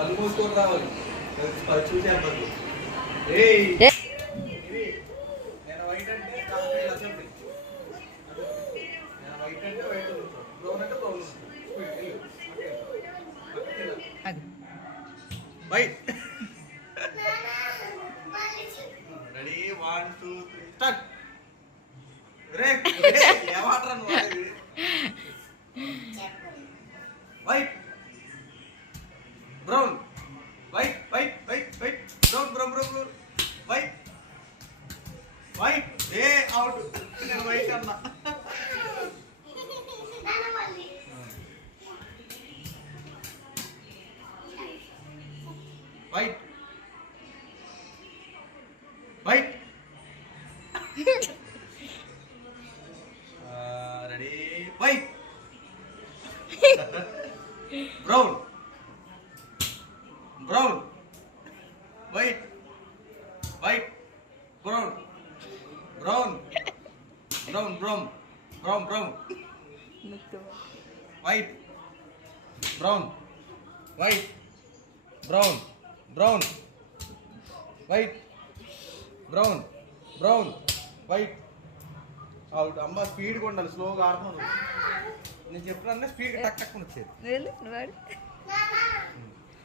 పళ్ళు మూసుకొని రావాలి చూసేందుకు. నేను వైట్ అంటే అసెంబ్లీ, నేను వైట్ అంటే వైట్, బ్రౌన్ అంటే బ్రౌన్. వైట్. Ready 1 2 3 start. ఏమాటరా నువ్వు? White brown white white white white brown brown brown brown white white. ఏ అవుట్. నేను వైట్ అన్నా. White white. Ready white brown brown white white brown brown brown brown brown brown white brown white brown brown white brown brown white. Out. అమ్మ స్పీడ్గా ఉండాలి, స్లోగా ఆడుతున్నాను. నేను చెప్పిన స్పీడ్ టక్ టక్ వచ్చేది.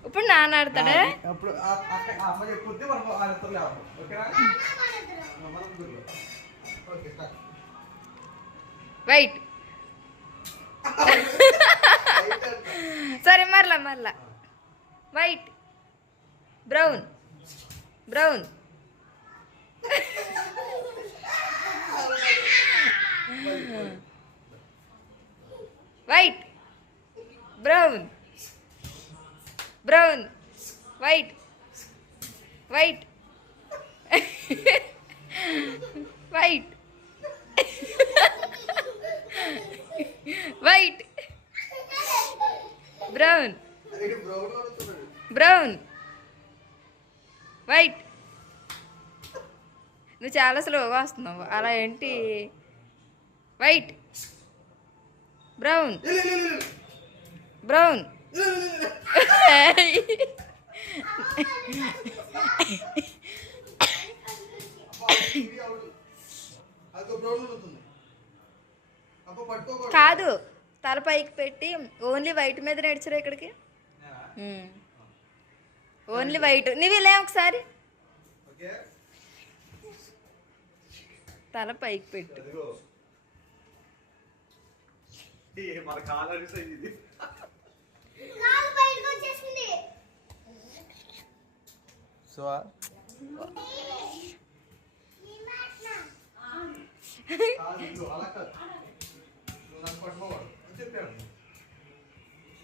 ఇప్పుడు నాన్న ఆడతాడా? అప్పుడు అమ్మ చెప్పుకుంటే మనం ఆడతాం. ఓకేనా? వైట్. సరే మరలా మరలా. White brown brown white brown brown white white white white brown brown white. నువ్వు చాలా స్లోగా వస్తున్నావు. అలా ఏంటి? వైట్ బ్రౌన్ బ్రౌన్ కాదు, తల పైకి పెట్టి ఓన్లీ వైట్ మీద నడిచారు ఇక్కడికి. Only white. నువ్వు ఇలా ఒకసారి తల పైకి పెట్టు.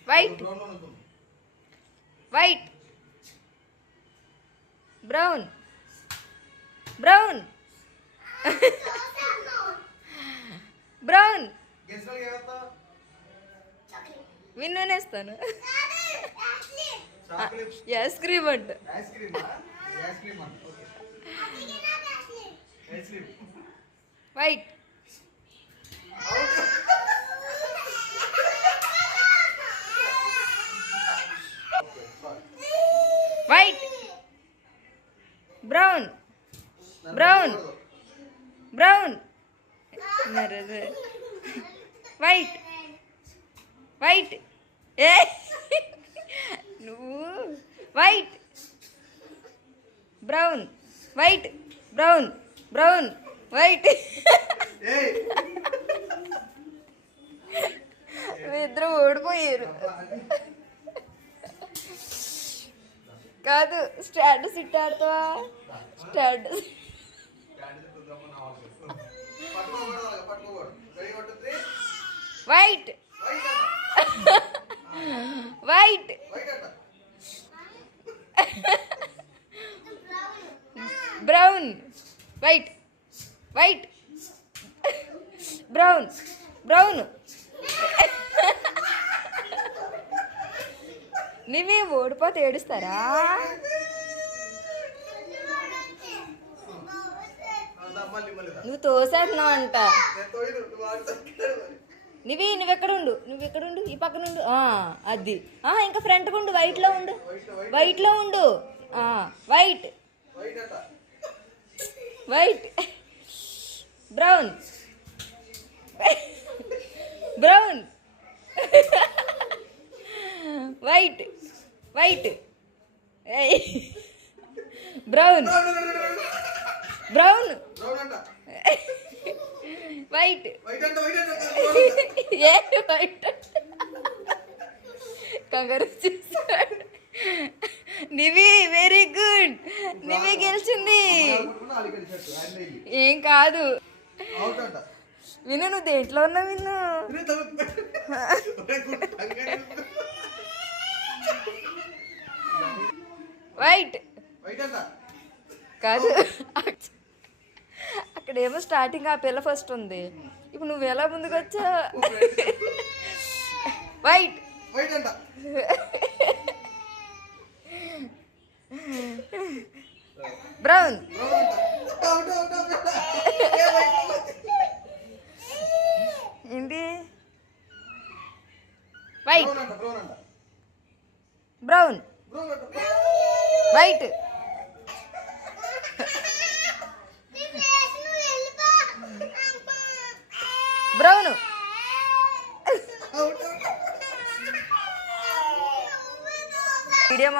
White white brown brown brown. విన్నేస్తాను. ఐస్ క్రీమ్ అంట. White white brown brown brown white white. ఏ నువ్వు white brown white brown brown white. ఇద్దరు ఓడిపోయారు. కాదు, స్టాండ్ సిట్ ఆడతావా? Stand white white brown white white brown brown. నువ్వే ఓడిపోతే ఏడుస్తారా? నువ్వు తోసేస్తున్నావు అంట. నువ్వెక్కడుండు ఈ పక్కన ఉండు అది ఇంకా ఫ్రంట్గా ఉండు వైట్లో ఉండు white white brown white brown white white కంగారు చూసాడు. నివి వెరీ గుడ్, నివి గెలిచింది. ఏం కాదు విను, నువ్వు దేంట్లో ఉన్నావు విన్ను. వైట్ కాదు, అక్కడేమో స్టార్టింగ్ ఆ పిల్ల ఫస్ట్ ఉంది. ఇప్పుడు నువ్వు ఎలా ముందుకు వచ్చా? వైట్ బ్రౌన్ ఏంటి white brown white brown video